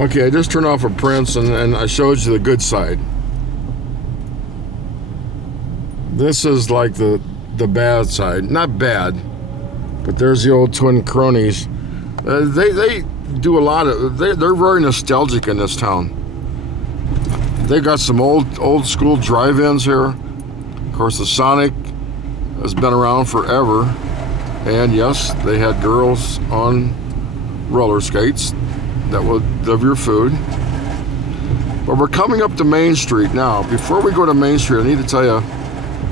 Okay, I just turned off a Prince and I showed you the good side. This is like the bad side. Not bad, but there's the old twin cronies. They do a lot of. They're very nostalgic in this town. They got some old school drive-ins here. Of course, the Sonic has been around forever, and yes, they had girls on roller skates that would deliver your food. But we're coming up to Main Street now. Before we go to Main Street, I need to tell you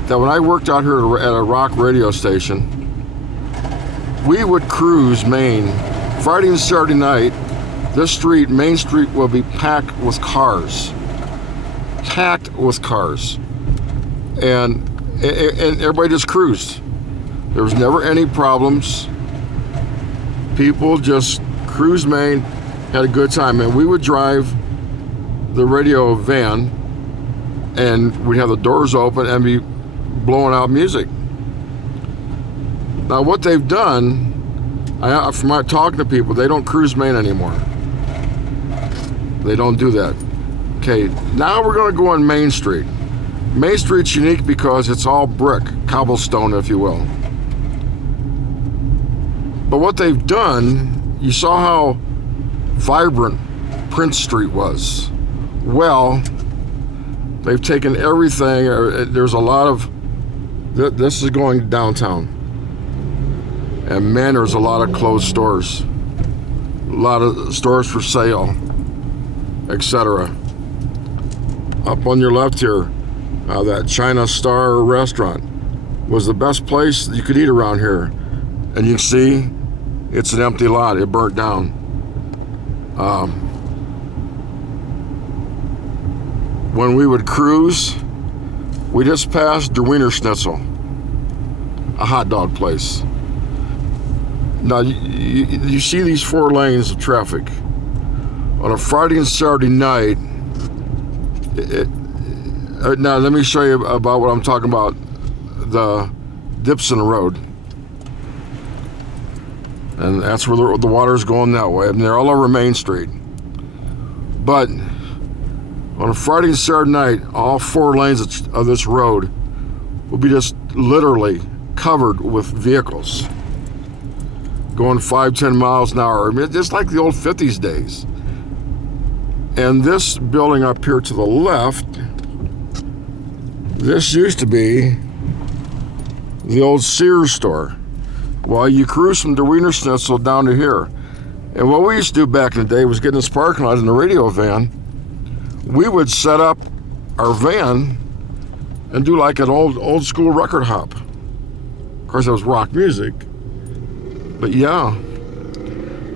that when I worked out here at a rock radio station, we would cruise Main Friday and Saturday night. This street, Main Street, will be packed with cars. Packed with cars. And everybody just cruised. There was never any problems. People just cruised Main, had a good time. And we would drive the radio van, and we'd have the doors open and be blowing out music. Now, what they've done, from my talking to people, they don't cruise Main anymore. They don't do that. Okay, now we're going to go on Main Street. Main Street's unique because it's all brick, cobblestone, if you will. But what they've done, you saw how vibrant Prince Street was. Well, they've taken everything. There's a lot of, this is going downtown. And man, there's a lot of closed stores. A lot of stores for sale, etc. Up on your left here, that China Star restaurant was the best place you could eat around here. And you can see it's an empty lot. It burnt down. When we would cruise, we just passed Der Wiener Schnitzel, a hot dog place. Now, you see these 4 lanes of traffic. On a Friday and Saturday night, now let me show you about what I'm talking about, the dips in the road. And that's where the water's going that way. And they're all over Main Street. But on a Friday and Saturday night, all 4 lanes of this road will be just literally covered with vehicles going 5-10 miles an hour. I mean, just like the old 50s days. And this building up here to the left, this used to be the old Sears store. Well, you cruise from Der Wiener Schnitzel down to here. And what we used to do back in the day was get in this parking lot in the radio van. We would set up our van and do like an old school record hop. Of course, it was rock music. But yeah,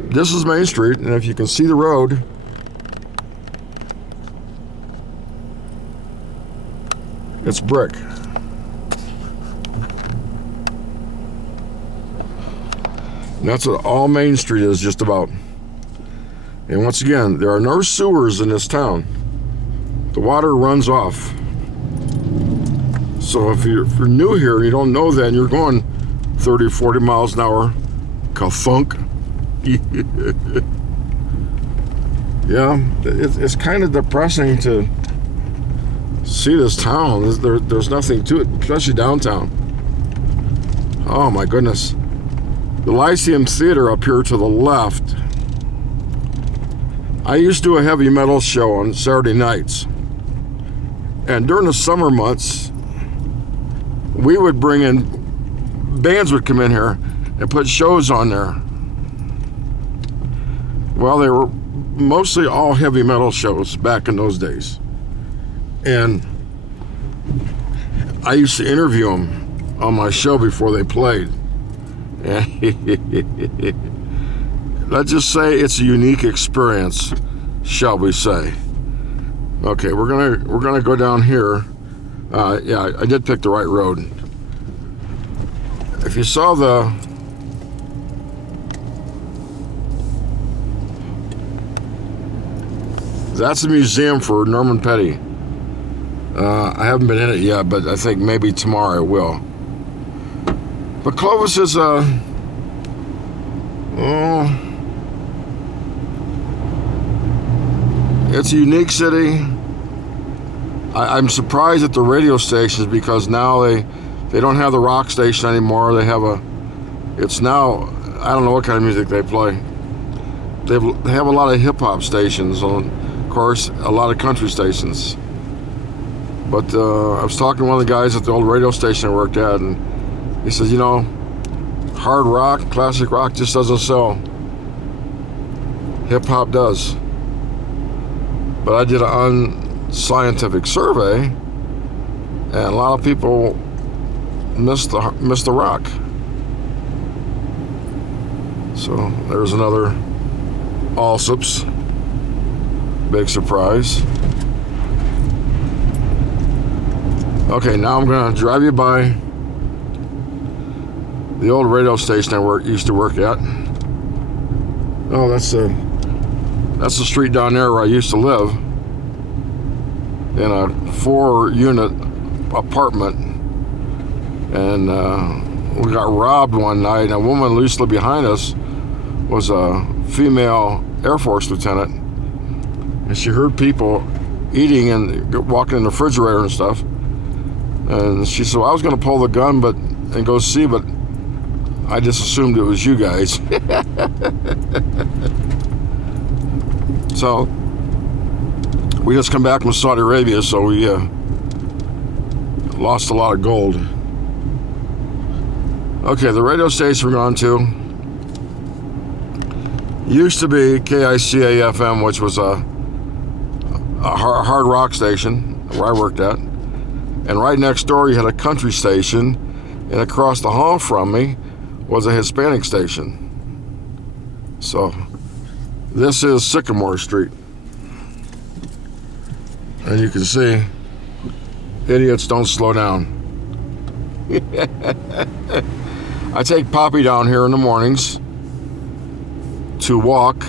this is Main Street, and if you can see the road, it's brick. And that's what all Main Street is just about. And once again, there are no sewers in this town. The water runs off. So if you're new here and you don't know that, and you're going 30, 40 miles an hour, ka-thunk. Yeah, it's kind of depressing to see this town. There's nothing to it, especially downtown. Oh my goodness. The Lyceum Theater up here to the left. I used to do a heavy metal show on Saturday nights. And during the summer months, we would bring in, bands would come in here and put shows on there. Well, they were mostly all heavy metal shows back in those days. And I used to interview them on my show before they played. Let's just say it's a unique experience, shall we say. Okay, we're gonna go down here. Yeah, I did pick the right road. If you saw that's a museum for Norman Petty. I haven't been in it yet, but I think maybe tomorrow I will. But Clovis is It's a unique city. I'm surprised at the radio stations because now they don't have the rock station anymore. They have it's now, I don't know what kind of music they play. They have a lot of hip-hop stations, and of course, a lot of country stations. But I was talking to one of the guys at the old radio station I worked at, and he says, you know, hard rock, classic rock just doesn't sell. Hip-hop does. But I did an unscientific survey, and a lot of people miss the rock. So there's another Allsup's. Big surprise. Okay, now I'm gonna drive you by the old radio station I used to work at. Oh, that's the street down there where I used to live, in a 4-unit apartment, and we got robbed one night, and a woman loosely behind us was a female Air Force lieutenant, and she heard people eating and walking in the refrigerator and stuff, and she said, well, I was going to pull the gun and go see, but I just assumed it was you guys. So we just come back from Saudi Arabia, so we lost a lot of gold. Okay, the radio station we're going to used to be KICA-FM, which was a hard rock station where I worked at. And right next door you had a country station, and across the hall from me was a Hispanic station. So this is Sycamore Street. And you can see, idiots don't slow down. I take Poppy down here in the mornings to walk,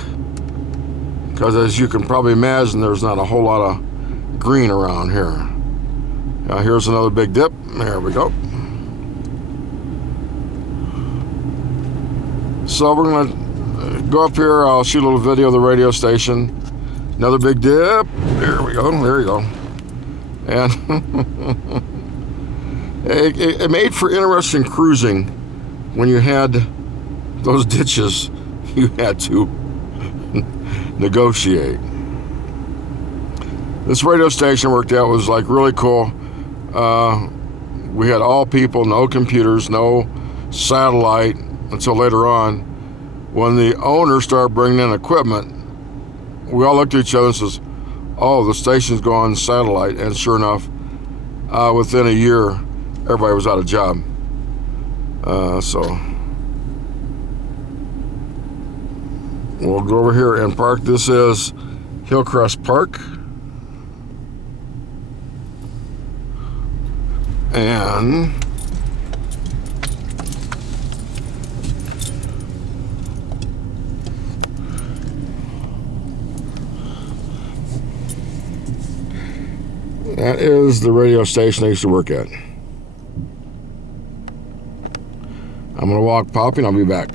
because as you can probably imagine, there's not a whole lot of green around here. Now here's another big dip. There we go. So we're gonna go up here. I'll shoot a little video of the radio station. Another big dip. There we go. There you go. And it made for interesting cruising when you had those ditches you had to negotiate. This radio station I worked at was like really cool. We had all people, no computers, no satellite until later on. When the owner started bringing in equipment, we all looked at each other and says, oh, the station's going satellite. And sure enough, within a year, everybody was out of job. So we'll go over here and park. This is Hillcrest Park. And that is the radio station I used to work at. I'm going to walk Poppy and I'll be back.